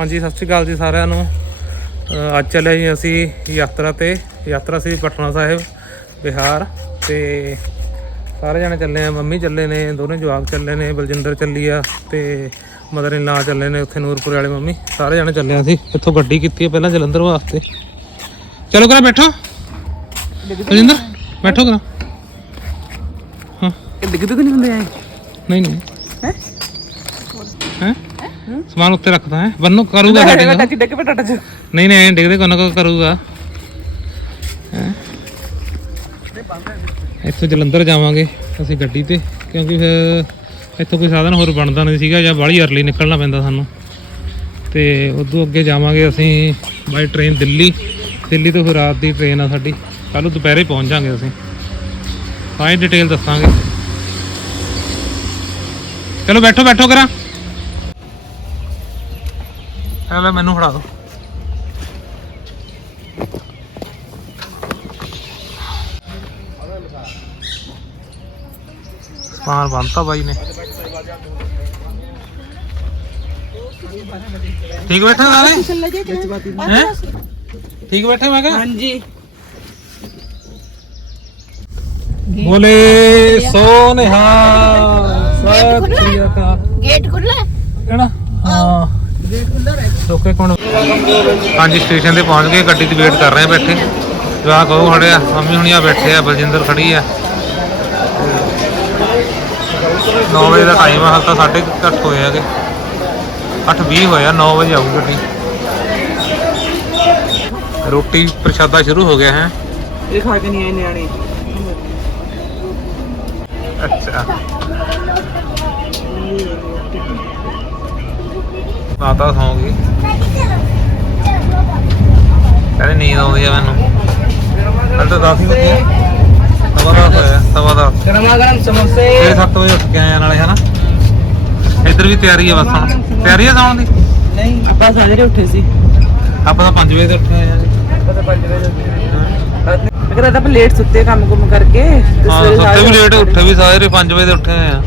ਹਾਂਜੀ ਸਤਿ ਸ਼੍ਰੀ ਅਕਾਲ ਜੀ ਸਾਰਿਆਂ ਨੂੰ। ਅੱਜ ਚੱਲੇ ਜੀ ਅਸੀਂ ਯਾਤਰਾ ਤੇ। ਯਾਤਰਾ ਸੀ ਪਟਨਾ ਸਾਹਿਬ ਬਿਹਾਰ ਤੇ ਸਾਰੇ ਜਣੇ ਚੱਲੇ ਆ ਮੰਮੀ ਚੱਲੇ ਨੇ ਦੋਨੇ ਜਵਾਕ ਚੱਲੇ ਨੇ ਬਲਜਿੰਦਰ ਚੱਲੀ ਆ ਤੇ ਮਦਰ ਇਨ ਲਾ ਚੱਲੇ ਨੇ ਉੱਥੇ ਨੂਰਪੁਰ ਵਾਲੇ ਮੰਮੀ। ਸਾਰੇ ਜਣੇ ਚੱਲੇ ਆ ਅਸੀਂ ਇੱਥੋਂ ਗੱਡੀ ਕੀਤੀ ਹੈ ਪਹਿਲਾਂ ਜਲੰਧਰ ਵਾਸਤੇ। ਚਲੋ ਕਰਾ ਬੈਠੋ। ਬਲਜਿੰਦਰ ਬੈਠੋ ਕਰਾ। ਹਾਂ। ਡਿੱਗ ਦੁੱਗ ਨਹੀਂ ਹੁੰਦੇ ਐ? ਨਹੀਂ ਨਹੀਂ। ਹੈ? ਸਮਾਨ ਉੱਤੇ ਰੱਖਦਾ ਹੈ। ਬੰਨੋ ਕਰੂਗਾ ਸਾਡੇ ਨਾਲ। ਟੱਚ ਡਿੱਗ ਪੇ ਟੱਟ ਚ। ਨਹੀਂ ਨਹੀਂ ਐਂ ਡਿੱਗਦੇ ਕੋਨਾ ਕੋ ਕਰੂਗਾ। ਹੈਂ? ਇੱਥੋਂ ਜਲੰਧਰ ਜਾਵਾਂਗੇ ਅਸੀਂ ਗੱਡੀ ਤੇ ਕਿਉਂਕਿ ਫਿਰ ਇੱਥੋਂ ਕੋਈ ਸਾਧਨ ਹੋਰ ਬਣਦਾ ਨਹੀਂ ਸੀਗਾ ਜਾਂ ਬਾਹਲੀ ਅਰਲੀ ਨਿਕਲਣਾ ਪੈਂਦਾ ਸਾਨੂੰ। ਤੇ ਉਦੋਂ ਅੱਗੇ ਜਾਵਾਂਗੇ ਅਸੀਂ ਬਾਈ ਟ੍ਰੇਨ ਦਿੱਲੀ। ਦਿੱਲੀ ਤੋਂ ਫਿਰ ਰਾਤ ਦੀ ਟ੍ਰੇਨ ਆ ਸਾਡੀ। ਕੱਲ ਨੂੰ ਦੁਪਹਿਰੇ ਪਹੁੰਚ ਜਾਾਂਗੇ ਅਸੀਂ। ਸਾਰੀ ਡਿਟੇਲ ਦੱਸਾਂਗੇ। ਚਲੋ ਬੈਠੋ ਬੈਠੋ ਕਰਾਂ ਪਹਿਲਾਂ ਮੈਨੂੰ ਫੜਾ ਦਿਓ ਸਮਾਨ ਬੰਨਤਾ ਬਾਈ ਨੇ। ਠੀਕ ਬੈਠਾ ਨਾਲੇ ਹੈ? ਠੀਕ ਬੈਠਾ ਮੈਂ ਕਿਹਾ? ਹਾਂਜੀ। ਬੋਲੇ ਸੋ ਨਿਹਾਲ ਸਤਿ ਸ੍ਰੀ ਅਕਾਲ। ਗੇਟ ਖੁੱਲਾ ਕਿਹੜਾ? ਹਾਂ। ਲੋਕੇ ਕੋਣ? ਹਾਂਜੀ ਸਟੇਸ਼ਨ ਤੇ ਪਹੁੰਚ ਗਏ ਗੱਡੀ ਦੀ ਵੇਟ ਕਰ ਰਹੇ ਆ ਬੈਠੇ। ਜਵਾਕ ਉਹ ਖੜੇ ਆ ਮੰਮੀ ਹੁਣੀ ਆ ਬੈਠੇ ਆ ਬਲਜਿੰਦਰ ਖੜੀ ਆ। 9 ਵਜੇ ਦਾ ਟਾਈਮ ਆ ਹਾਲ ਤਾਂ 8:30 ਹੋਏ ਹੈਗੇ। 8:20 ਹੋਇਆ 9 ਵਜੇ ਆਊ ਗੱਡੀ। ਰੋਟੀ ਪ੍ਰਸ਼ਾਦਾ ਸ਼ੁਰੂ ਹੋ ਗਿਆ ਹੈ। ਇਹ ਖਾ ਕੇ ਨਹੀਂ ਆਏ ਨਿਆਣੇ। ਅੱਛਾ। ਮਾਤਾ ਸੌਂ ਗਈ। ਕਹਿੰਦੇ ਨੀਂਦ ਆਉਂਦੀ ਆ ਮੈਨੂੰ। ਕੱਲ ਤਾਂ 10 ਹੀ ਵਜੇ ਸਵਾ ਦਸ ਹੋਇਆ ਸਵਾ ਦਸ। ਗਰਮਾ ਗਰਮ ਸਮੋਸੇ। ਛੇ 7 ਵਜੇ ਉੱਠ ਕੇ ਆਏ ਆ ਨਾਲੇ ਹਨਾ? ਇੱਧਰ ਵੀ ਤਿਆਰੀ ਆ ਬਸ ਹੁਣ। ਤਿਆਰੀ ਆ ਸੌਣ ਦੀ? ਨਹੀਂ। ਆਪਾਂ ਸਾਰੇ ਉੱਠੇ ਸੀ। ਆਪਾਂ ਤਾਂ 5 ਵਜੇ ਤੇ ਉੱਠੇ ਆਏ ਆ। ਜੀ ਆਪਾਂ ਤਾਂ 5 ਵਜੇ ਉੱਠੇ ਮੈਂ ਕਹਿੰਦਾ ਆਪਾਂ ਲੇਟ ਸੁੱਤੇ ਕੰਮ ਕੁਮ ਕਰਕੇ। ਹਾਂ ਸੁੱਤੇ ਵੀ ਲੇਟ ਉੱਠੇ ਵੀ ਸਾਰੇ 5 ਵਜੇ ਤੇ ਉੱਠੇ ਆਏ ਆ। ਹਾਂ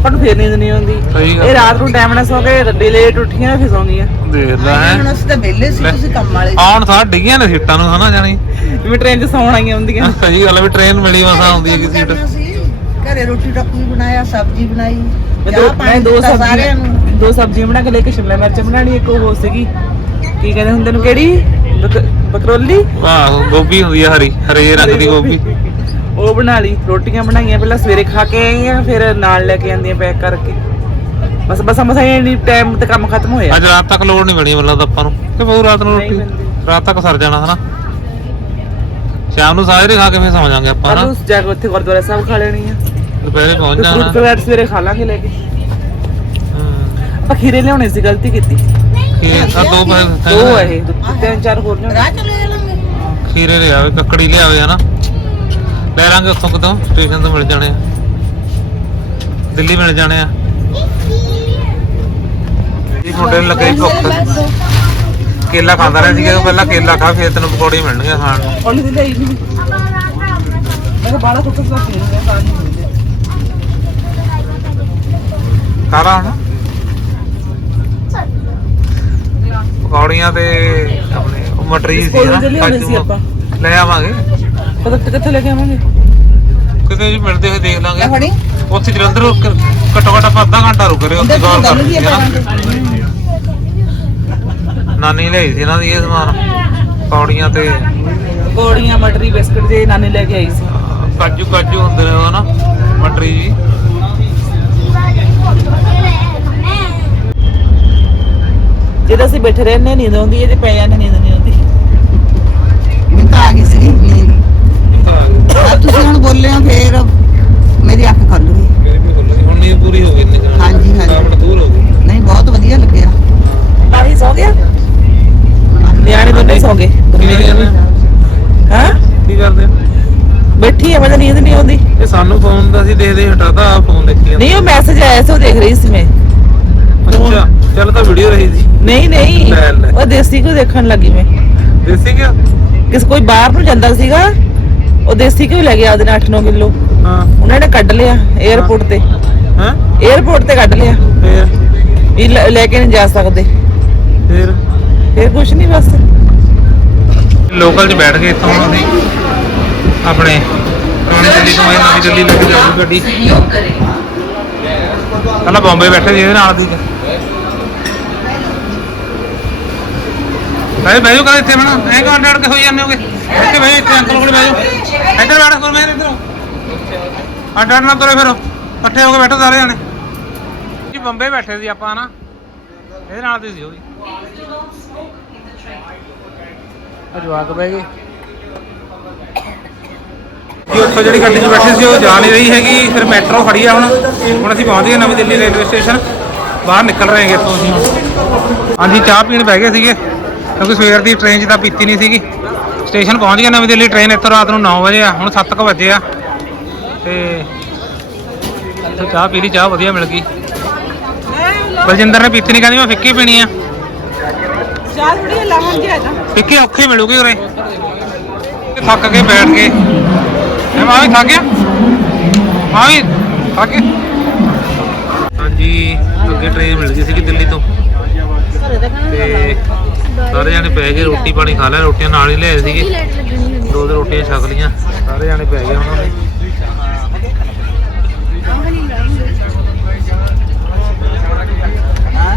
ਆਪਾਂ ਨੂੰ ਫੇਰ ਨੀਂਦ ਨਹੀਂ ਆਉਂਦੀ। ਸਹੀ ਗੱਲ ਇਹ ਰਾਤ ਨੂੰ ਟਾਈਮ ਨਾਲ ਸੌ ਕੇ ਡੇ ਲੇਟ ਉੱਠੀਆਂ ਫਿਰ ਸੌਂ ਗਈਆਂ ਦੇਖ ਲੈ ਹੈਂ। ਅਸੀਂ ਤਾਂ ਵਿਹਲੇ ਸੀ ਲੈ। ਤੁਸੀਂ ਕੰਮ ਵਾਲੇ ਆਉਣ ਸਾਰ ਡਿੱਗੀਆਂ ਨੇ ਸੀਟਾਂ ਨੂੰ ਹਨਾ ਜਾਣੀ ਜਿਵੇਂ ਟ੍ਰੇਨ 'ਚ ਸੌਣ ਆਈਆਂ ਹੁੰਦੀਆਂ। ਸਹੀ ਗੱਲ ਆ ਵੀ ਟ੍ਰੇਨ ਮਿਲੀ ਮਸਾਂ ਆਉਂਦੀ ਹੈ ਕੰਮ ਸੀਟ। ਕਰਨਾ ਸੀ ਘਰੇ ਰੋਟੀ ਟੱਪੀ ਬਣਾਇਆ ਸਬਜ਼ੀ ਬਣਾਈ ਮੈਂ ਚਾਹ ਦੋ ਪਾਣੀ ਮੈਂ ਦੋ ਦਿੱਤਾ ਸਾਰਿਆਂ ਨੂੰ। ਸਬਜ਼ੀਆਂ ਦੋ ਸਬਜ਼ੀਆਂ ਬਣਾ ਕੇ ਲੈ ਕੇ ਸ਼ਿਮਲਾ ਮਿਰਚ ਬਣਾਣੀ ਇੱਕ ਉਹ ਸੀਗੀ ਕੀ ਕਹਿੰਦੇ ਹੁੰਦੇ ਨੂੰ ਕਿਹੜੀ? ਬਕ- ਬਕਰੋਲੀ? ਆਹੋ ਗੋਭੀ ਹੁੰਦੀ ਆ ਹਰੀ ਹਰੇ ਰੰਗ ਦੀ ਗੋਭੀ। ਉਹ ਬਣਾ ਲਈ ਰੋਟੀਆਂ ਬਣਾਈਆਂ ਪਹਿਲਾਂ ਸਵੇਰੇ ਖਾ ਕੇ ਆਈ ਆ ਫਿਰ ਨਾਲ ਲੈ ਕੇ ਆਂਦੀਆਂ ਪੈਕ ਕਰਕੇ। ਬਸ ਬਸ ਮਸਾ ਇਹ ਟਾਈਮ ਤੇ ਕੰਮ ਖਤਮ ਹੋਇਆ। ਅੱਜ ਰਾਤ ਤੱਕ ਲੋੜ ਨਹੀਂ ਬਣੀ ਮਤਲਬ ਆਪਾਂ ਨੂੰ। ਕਿ ਬਹੁਤ ਰਾਤ ਨੂੰ ਰੋਟੀ। ਰਾਤ ਤੱਕ ਸਰ ਜਾਣਾ ਹਨਾ? ਸ਼ਾਮ ਨੂੰ ਸਾਰੇ ਖਾ ਕੇ ਫੇਰ ਸੌ ਜਾਾਂਗੇ ਆਪਾਂ ਨੂੰ ਜਾ ਕੇ ਉੱਥੇ ਗੁਰਦੁਆਰਾ ਸਾਹਿਬ ਖਾ ਲੈਣੀ ਆ। ਦੁਪਹਿਰੇ ਪਹੁੰਚ ਫਰੂਟ ਜਾਣਾ। ਫਲੈਟ ਸਵੇਰੇ ਖਾ ਲਾਂਗੇ ਲੈ ਕੇ। ਹੂੰ। ਆਪਾਂ ਖੀਰੇ ਲਿਆਉਣੇ ਸੀ ਗਲਤੀ ਕੀਤੀ। ਖੀਰੇ ਆ ਦੋ ਪੈਸੇ ਦੋ ਇਹ ਤਿੰਨ ਚਾਰ ਹੋਰ ਲਿਆਉਣੇ। ਰਾਹ ਚਲੇ ਜਾਵਾਂਗੇ ਖੀਰੇ ਲਿਆਵੇ ਕੱਕੜੀ ਲਿਆਵੇ ਹਨਾ? ਲੈ ਲਾਂਗੇ ਉੱਥੋਂ ਕਿਤੋਂ? ਸਟੇਸ਼ਨ ਤੋਂ ਮਿਲ ਜਾਣੇ ਆ। ਦਿੱਲੀ ਮਿਲ ਜਾਣੇ ਆ। ਇਹ ਮੁੰਡੇ ਨੂੰ ਲੱਗੇ ਭੁੱਖ। ਕੇਲਾ ਖਾਂਦਾ ਰਿਹਾ ਸੀਗਾ ਪਹਿਲਾਂ ਕੇਲਾ ਖਾ ਫਿਰ ਤੈਨੂੰ ਪਕੌੜੇ ਮਿਲਣਗੇ ਖਾਣ। ਨੂੰ ਉਹਨੇ ਨਹੀਂ ਮੈਂ ਮਿਲਦੇ ਹੁਣ? ਪਕੌੜੀਆਂ ਤੇ ਆਪਣੇ ਉਹ ਮਟਰੀ ਸੀ ਨਾ। ਲੈ ਆਵਾਂਗੇ। ਪਤਾ ਕਿੱਥੇ ਲੈ ਕੇ ਆਵਾਂਗੇ? ਕਿਤੇ ਵੀ ਮਿਲਦੇ ਹੋਏ ਦੇਖ ਲਾਂਗੇ। ਉੱਥੇ ਜਲੰਧਰ ਰੁਕ ਘੱਟੋ ਘੱਟ ਆਪਾਂ ਅੱਧਾ ਘੰਟਾ ਰੁਕ ਰਹੇ ਉੱਥੇ ਗੌਰ ਕਰ ਲਈ ਨਾ? ਨਾਨੀ ਲਈ ਸੀ ਇਹਨਾਂ ਦੀ ਇਹ ਸਮਾਨ। ਪੌੜੀਆਂ ਤੇ। ਗੋੜੀਆਂ ਮਟਰੀ ਬਿਸਕਟ ਜੇ ਨਾਨੀ ਲੈ ਕੇ ਆਈ ਸੀ। ਕਾਜੂ ਕਾਜੂ ਹੁੰਦੇ ਨੇ ਉਹ ਨਾ ਮਟਰੀ ਜੀ। ਜਦੋਂ ਅਸੀਂ ਬੈਠੇ ਰਹਿੰਦੇ ਨੀਂਦ ਆਉਂਦੀ ਹੈ ਤੇ ਪੈ ਜਾਂਦੇ ਨੀਂਦ ਨਹੀਂ ਆਉਂਦੀ। ਮੈਂ ਤਾਂ ਆ ਗਈ ਸੀ ਤੁਸੀਂ ਹੁਣ ਬੋਲੇ ਹੋ ਫੇਰ ਮੇਰੀ ਅੱਖ ਖੁੱਲ ਗਈ। ਹੁਣ ਨੀਂਦ ਪੂਰੀ ਹੋ ਗਈ ਨਿਕਲ ਹਾਂਜੀ, ਹਾਂਜੀ। ਥਕਾਵਟ ਦੂਰ ਹੋ ਗਈ। ਨਹੀਂ ਬਹੁਤ ਵਧੀਆ ਲੱਗਿਆ। ਬਾਈ ਸੌ ਗਿਆ? ਨਿਆਣੇ ਦੋਨੇ ਸੌ ਗਏ। ਕੀ ਕਰਦੇ? ਆ? ਹਾਂ? ਕੀ ਕਰਦੇ? ਬੈਠੀ ਆ ਮੈਂ ਤਾਂ ਨੀਂਦ ਨਹੀਂ ਆਉਂਦੀ। ਇਹ ਸਾਨੂੰ ਫੋਨ ਦਾ ਸੀ ਦੇਖਦੇ ਹਟਾਤਾ ਆ ਫੋਨ ਦੇਖੀ ਨਹੀਂ ਉਹ ਮੈਸੇਜ ਆਇਆ ਸੀ ਉਹ ਦੇਖ ਰਹੀ ਸੀ ਮੈਂ। ਅੱਛਾ ਚੱਲ ਤਾਂ ਵੀਡੀਓ ਰਹੀ ਸੀ। ਨਹੀਂ ਨਹੀਂ। ਉਹ ਦੇਸੀ ਕੋ ਦੇਖਣ ਲੱਗੀ ਮੈਂ। ਦੇਸੀ ਕਿਆ ਕਿਸ ਕੋਈ ਬਾਹਰ ਨੂੰ ਜਾਂਦਾ ਸੀਗਾ? ਉਹ ਦੇਸੀ ਘਿਓ ਲੈ ਗਿਆ ਉਹਦੇ ਨਾਲ 8-9 ਕਿਲੋ। ਹਾਂ। ਉਹਨਾਂ ਨੇ ਕੱਢ ਲਿਆ 에어ਪੋਰਟ ਤੇ। ਹਾਂ। 에어ਪੋਰਟ ਤੇ ਕੱਢ ਲਿਆ। ਫੇਰ? ਇਹ ਲੈ- ਕੇ ਨਹੀਂ ਜਾ ਸਕਦੇ। ਫੇਰ? ਫਿਰ ਕੁਛ ਨਹੀਂ ਬਸ। ਲੋਕਲ 'ਚ ਬੈਠ ਗਏ ਇੱਥੋਂ ਅਸੀਂ ਆਪਣੇ ਪੁਰਾਣੀ ਦਿੱਲੀ ਤੋਂ ਇਹ ਨਵੀਂ ਦਿੱਲੀ ਲੈ ਕੇ ਜਾਊਗੀ ਗੱਡੀ। ਪਹਿਲਾਂ ਬੰਬੇ ਬੈਠੇ ਸੀ ਇਹਦੇ ਨਾਲ ਦੀ। ਭਾਈ ਭਾਈ ਕਹਿੰਦੇ ਇੱਥੇ ਬਣਾ ਕਾਂਟੈਕਟ ਹੋਈ ਜਾਂਦੇ ਹੋਗੇ? ਇੱਥੇ ਬੈਜੋ ਇੱਥੇ ਅੰਕਲ ਕੋਲ ਬੈਜੋ ਇੱਧਰ ਬੈਠ ਕੋਲ ਮੈਂ ਇੱਧਰ। ਅੱਡ ਅੱਡ ਨਾ ਤੁਰੇ ਫਿਰੋ, ਇਕੱਠੇ ਹੋ ਕੇ ਬੈਠੋ ਸਾਰੇ ਜਾਣੇ। ਜੀ, ਬੰਬੇ ਬੈਠੇ ਸੀ ਆਪਾਂ ਨਾ, ਇਹਦੇ ਨਾਲ ਦੀ ਸੀ ਉਹ ਵੀ। ਆ ਬਹਿ ਗਏ। ਜੀ, ਉੱਥੋਂ ਜਿਹੜੀ ਗੱਡੀ 'ਚ ਬੈਠੇ ਸੀ, ਉਹ ਜਾ ਨਹੀਂ ਰਹੀ ਹੈਗੀ, ਫਿਰ ਮੈਟਰੋ ਖੜੀ ਆ ਹੁਣ। ਹੁਣ ਅਸੀਂ ਪਹੁੰਚ ਗਏ ਨਵੀਂ ਦਿੱਲੀ ਰੇਲਵੇ ਸਟੇਸ਼ਨ। ਬਾਹਰ ਨਿਕਲ ਰਹੇ ਹਾਂ ਇੱਥੋਂ ਅਸੀਂ ਹਾਂਜੀ, ਚਾਹ ਪੀਣ ਬਹਿ ਗਏ ਸੀਗੇ, ਕਿਉਂਕਿ ਸਵੇਰ ਦੀ ਟ੍ਰੇਨ 'ਚ ਤਾਂ ਪੀਤੀ ਨਹੀਂ ਸੀਗੀ। ਸਟੇਸ਼ਨ ਪਹੁੰਚ ਗਏ ਨਵੀਂ ਦਿੱਲੀ ਟ੍ਰੇਨ ਇੱਥੋਂ ਰਾਤ ਨੂੰ 9 ਵਜੇ ਆ ਹੁਣ 7:00 ਵਜੇ ਆ। ਤੇ ਇੱਥੋਂ ਚਾਹ ਪੀ ਲਈ ਚਾਹ ਵਧੀਆ ਮਿਲ ਗਈ। ਬਲਜਿੰਦਰ ਨੇ ਪੀਤੀ ਨਹੀਂ ਕਹਿੰਦੀ ਮੈਂ ਫਿੱਕੀ ਪੀਣੀ ਆ। ਚਾਹ ਥੋੜੀ ਲਾਹਣ ਜਿਹਾ ਜਾ। ਫਿੱਕੀ ਔਖੀ ਮਿਲੂਗੀ ਉਰੇ। ਥੱਕ ਕੇ ਬੈਠ ਕੇ ਮੈਂ ਮਾਂ ਵੀ ਥੱਕ ਗਿਆ? ਮਾਂ ਵੀ ਥੱਕ ਗਿਆ? ਹਾਂਜੀ ਅੱਗੇ ਟ੍ਰੇਨ ਮਿਲ ਗਈ ਸੀਗੀ ਦਿੱਲੀ ਤੋਂ। ਤੇ ਸਾਰੇ ਜਾਣੇ ਪੈ ਗਏ ਰੋਟੀ ਪਾਣੀ ਖਾ ਲਿਆ ਰੋਟੀਆਂ ਨਾਲ ਹੀ ਲਿਆਏ ਸੀਗੇ। ਦੋ ਦੋ ਰੋਟੀਆਂ ਛਕ ਲੀਆਂ ਸਾਰੇ ਜਾਣੇ ਪੈ ਗਏ ਉਹਨਾਂ ਨੇ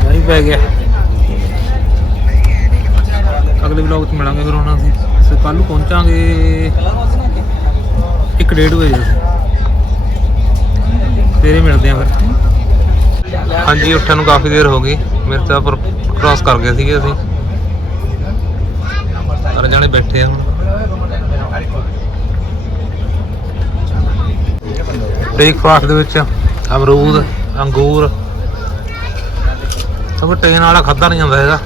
ਨਹੀਂ ਪੈ ਗਿਆ ਅਗਲੇ ਵਲੌਗ 'ਚ ਮਿਲਾਂਗੇ ਫਿਰ ਉਹਨਾਂ ਅਸੀਂ ਸੋ ਕੱਲ ਨੂੰ ਪਹੁੰਚਾਂਗੇ 1:30 ਵਜੇ। ਤੇਰੇ ਮਿਲਦੇ ਆ ਫਿਰ। ਹਾਂਜੀ ਉੱਠਣ ਨੂੰ ਕਾਫੀ ਦੇਰ ਹੋ ਗਈ। ਮੇਰੇ ਤਾਂ ਕ੍ਰਾਸ ਕਰ ਗਏ ਸੀਗੇ ਅਸੀਂ। ਜਾਣੇ ਬੈਠੇ ਆ ਹੁਣ। ਬ੍ਰੇਕਫਾਸਟ ਦੇ ਵਿੱਚ ਅਮਰੂਦ ਅੰਗੂਰ। ਸਭ ਟ੍ਰੇਨ ਵਾਲਾ ਖਾਦਾ ਨਹੀਂ ਜਾਂਦਾ ਹੈਗਾ।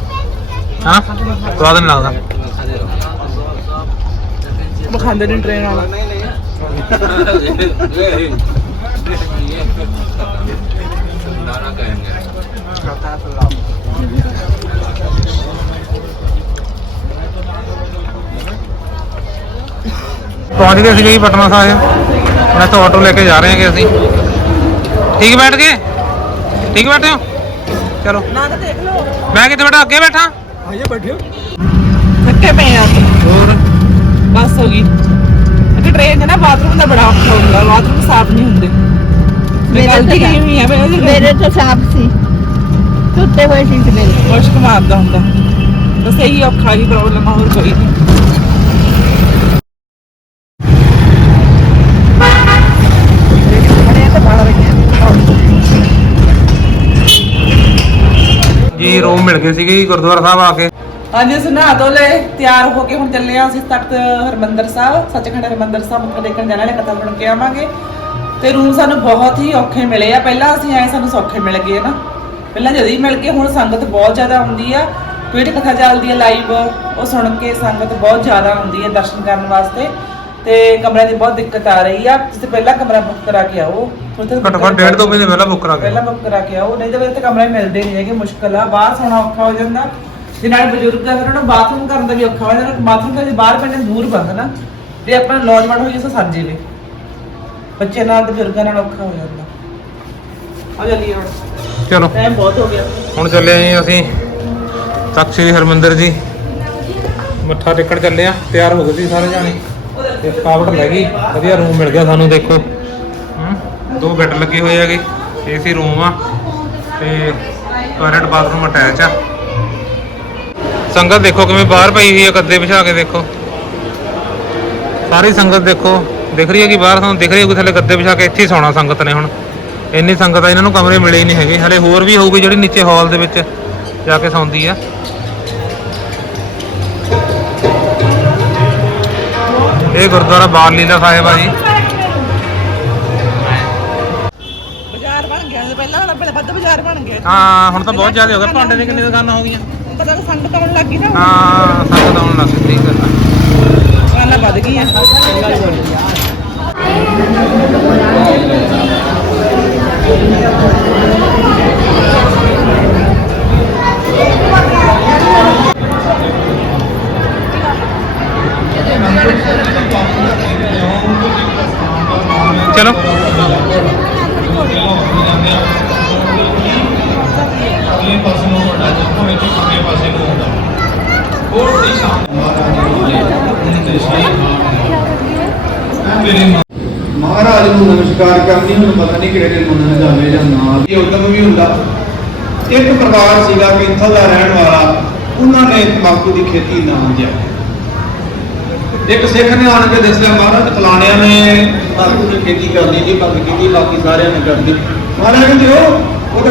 ਹਾਂ? ਸਵਾਦ ਨਹੀਂ ਲੱਗਦਾ। ਉਹ ਖਾਂਦੇ ਨੇ ਟ੍ਰੇਨ ਵਾਲਾ। ਪਹੁੰਚ ਗਏ ਸੀਗੇ ਜੀ ਪਟਨਾ ਸਾਹਿਬ। ਹੁਣ ਇੱਥੋਂ ਆਟੋ ਲੈ ਕੇ ਜਾ ਰਹੇ ਹਾਂਗੇ ਅਸੀਂ। ਠੀਕ ਬੈਠ ਗਏ? ਠੀਕ ਬੈਠੇ ਹੋ? ਚਲੋ। ਨਾ ਤਾਂ ਦੇਖ ਲਓ ਮੈਂ ਕਿੱਥੇ ਬੈਠਾ ਅੱਗੇ ਬੈਠਾ ਥੱਕੇ ਪਏ ਆ ਹੋਰ? ਬਸ ਹੋ ਗਈ। ਕਿ ਟ੍ਰੇਨ 'ਚ ਨਾ ਬਾਥਰੂਮ ਦਾ ਬੜਾ ਔਖਾ ਹੁੰਦਾ। ਬਾਥਰੂਮ ਸਾਫ਼ ਨਹੀਂ ਹੁੰਦੇ। ਮੇਰੇ ਗਲਤੀ ਤਾਂ- ਕੀ ਹੋਈ ਆ ਮੇਰੇ ਮੇਰੇ ਤਾਂ ਸਾਫ਼ ਸੀ। ਸੁੱਤੇ ਹੋਏ ਸੀ ਮੇਰੇ ਮੁਸ਼ਕ ਮਾਰਦਾ ਹੁੰਦਾ। ਬਸ ਇਹੀ ਔਖਾ ਹੀ ਪ੍ਰੋਬਲਮ ਆ ਹੋਰ ਕੋਈ ਨਹੀਂ ਜੀ ਰੂਮ ਮਿਲ ਗਏ ਸੀਗੇ ਜੀ ਗੁਰਦੁਆਰਾ ਸਾਹਿਬ ਆ ਕੇ। ਹਾਂਜੀ ਅਸੀਂ ਨਹਾ ਧੋ ਤਿਆਰ ਹੋ ਕੇ ਹੁਣ ਚੱਲੇ ਆ ਅਸੀਂ ਤਖਤ ਹਰਮੰਦਰ ਸਾਹਿਬ, ਸੱਚਖੰਡ ਹਰਮੰਦਰ ਸਾਹਿਬ ਮੱਥਾ ਟੇਕਣ ਜਾਣਾ ਨੇ, ਕਥਾ ਸੁਣ ਕੇ ਆਵਾਂਗੇ। ਤੇ ਰੂਮ ਸਾਨੂੰ ਬਹੁਤ ਹੀ ਔਖੇ ਮਿਲੇ ਆ। ਪਹਿਲਾਂ ਅਸੀਂ ਆਏ ਸਾਨੂੰ ਸੌਖੇ ਮਿਲ ਗਏ ਨਾ। ਪਹਿਲਾਂ ਜਦ ਮਿਲ ਕੇ ਹੁਣ ਸੰਗਤ ਬਹੁਤ ਜ਼ਿਆਦਾ ਆਉਂਦੀ ਆ। ਜਿਹੜੀ ਕਥਾ ਚੱਲਦੀ ਆ ਲਾਈਵ ਉਹ ਸੁਣ ਕੇ ਸੰਗਤ ਬਹੁਤ ਜ਼ਿਆਦਾ ਆਉਂਦੀ ਹੈ ਦਰਸ਼ਨ ਕਰਨ ਵਾਸਤੇ। ਤੇ ਕਮਰਿਆਂ ਦੀ ਬਹੁਤ ਦਿੱਕਤ ਆ ਰਹੀ ਆ। ਤੁਸੀਂ ਪਹਿਲਾਂ ਕਮਰਾ ਬੁੱਕ ਕਰਾ ਕੇ ਆਓ। ਘੱਟੋ ਘੱਟ ਡੇਢ ਦੋ ਮਹੀਨੇ ਪਹਿਲਾਂ ਬੁੱਕ ਕਰਾ ਕੇ ਪਹਿਲਾਂ ਬੁੱਕ ਕਰਾ ਕੇ ਆਓ। ਨਹੀਂ ਤਾਂ ਇੱਥੇ ਕਮਰੇ ਮਿਲਦੇ ਨਹੀਂ ਹੈਗੇ ਮੁਸ਼ਕਲ ਆ। ਬਾਹਰ ਸੌਣਾ ਔਖਾ ਹੋ ਜਾਂਦਾ। ਜੇ ਨਾਲ ਬਜ਼ੁਰਗ ਆ ਫਿਰ ਉਹਨਾਂ ਨੂੰ ਬਾਥਰੂਮ ਕਰਨ ਦਾ ਵੀ ਔਖਾ ਹੋ ਜਾਂਦਾ। ਬਾਥਰੂਮ ਦਾ ਜੇ ਬਾਹਰ ਪੈਣੇ ਦੂਰ ਬੰਦ ਨਾ। ਤੇ ਆਪਣਾ ਨੌਜਵਾਨ ਹੋਈ ਜਿਸ ਸਾਜੇ ਵੇ। ਬੱਚੇ ਨਾਲ ਤੇ ਬਜ਼ੁਰਗਾਂ ਨਾਲ ਔਖਾ ਹੋ ਜਾਂਦਾ। ਆ ਜਲਦੀ ਹੁਣ ਚਲੋ। ਟਾਈਮ ਬਹੁਤ ਹੋ ਗਿਆ। ਹੁਣ ਚੱਲੇ ਆਂ ਜੀ ਅਸੀਂ। ਤਖਤ ਸ੍ਰੀ ਹਰਮੰਦਰ ਜੀ। ਮੱਥਾ ਟੇਕਣ ਚੱਲੇ ਆ। ਤਿਆਰ ਹੋ ਗਏ ਸੀ ਸਾਰੇ ਜਾਣੇ। ਤੇ ਥਕਾਵਟ ਲੈ ਗਈ। ਵਧੀਆ ਰੂਮ ਮਿਲ ਗਿਆ ਸਾਨੂੰ, ਦੇਖੋ। ਦੋ ਬੈੱਡ ਲੱਗੇ ਹੋਏ ਹੈਗੇ। ਏਸੀ ਰੂਮ ਆ ਤੇ ਟਾਇਲਟ ਬਾਥਰੂਮ ਅਟੈਚ ਆ। ਸੰਗਤ ਦੇਖੋ ਕਿਵੇਂ ਬਾਹਰ ਪਈ ਹੋਈ ਹੈ ਗੱਦੇ ਵਿਛਾ ਕੇ ਦੇਖੋ। ਸਾਰੀ ਸੰਗਤ ਦੇਖੋ, ਦਿਖ ਰਹੀ ਹੈ ਕਿ ਬਾਹਰ ਤੁਹਾਨੂੰ ਦਿਖ ਰਹੀ ਹੈ ਕਿ ਥੱਲੇ ਗੱਦੇ ਵਿਛਾ ਕੇ ਇੱਥੇ ਹੀ ਸੌਣਾ ਸੰਗਤ ਨੇ ਹੁਣ। ਇੰਨੀ ਸੰਗਤ ਆ, ਇਹਨਾਂ ਨੂੰ ਕਮਰੇ ਮਿਲੇ ਹੀ ਨਹੀਂ ਹੈਗੇ। ਹਲੇ ਹੋਰ ਵੀ ਹੋਊਗੀ ਜਿਹੜੀ ਨੀਚੇ ਹਾਲ ਦੇ ਵਿੱਚ ਜਾ ਕੇ ਸੌਂਦੀ ਆ। ਇਹ ਗੁਰਦੁਆਰਾ ਬਾਲ ਲੀਲਾ ਸਾਹਿਬ ਆ ਜੀ। ਬਾਜ਼ਾਰ ਬਣ ਗਿਆ ਪਹਿਲਾਂ ਵਾਲਾ ਬੜਾ ਵੱਧ ਬਾਜ਼ਾਰ ਬਣ ਗਿਆ ਹਾਂ ਹੁਣ ਤਾਂ ਬਹੁਤ ਜ਼ਿਆਦਾ ਹੋ ਗਿਆ ਭਾਂਡੇ ਦੀ ਕਿੰਨੀ ਦੁਕਾਨਾਂ ਹੋ ਗਈਆਂ? ਪਤਾ ਤਾਂ ਸੰਗਤ ਆਉਣ ਲੱਗੀ ਨਾ ਹਾਂ ਸੰਗਤ ਆਉਣ ਲੱਗ ਗਈ ਹੈ ਦੁਕਾਨਾਂ ਵੱਧ ਗਈਆਂ। ਚਲੋ ਇਹ ਪਾਸੇ ਨੂੰ ਵੱਡਾ ਜਿਹਾ ਵਿੱਚ ਖੱਬੇ ਪਾਸੇ ਨੂੰ ਮਹਾਰਾਜ ਨੂੰ ਨਮਸਕਾਰ ਕਰਨੀ, ਹੁਣ ਪਤਾ ਨਹੀਂ ਕਿਹੜੇ ਦਿਨ ਮੰਨਣ ਜਾਵੇ ਜਾਂ ਨਾ। ਇਹ ਉਦਮ ਵੀ ਹੁੰਦਾ। ਇੱਕ ਪਰਿਵਾਰ ਸੀਗਾ ਕਿੰਥਲ ਦਾ ਰਹਿਣ ਵਾਲਾ, ਉਹਨਾਂ ਨੇ ਤੰਬਾਕੂ ਦੀ ਖੇਤੀ ਨਾ ਜਿਆ ਇੱਕ ਸਿੱਖ ਨੇ ਆਣ ਕੇ ਦੱਸਿਆ, ਮਹਾਰਾਜ, ਫਲਾਣਿਆਂ ਨੇ ਤੰਬਾਕੂ ਦੀ ਖੇਤੀ ਕਰਦੀ ਜੀ ਬਾਕੀ ਕੀਤੀ, ਬਾਕੀ ਸਾਰਿਆਂ ਨੇ ਕਰਦੀ ਮਹਾਰਾਜ ਕਹਿੰਦੇ, ਉਹ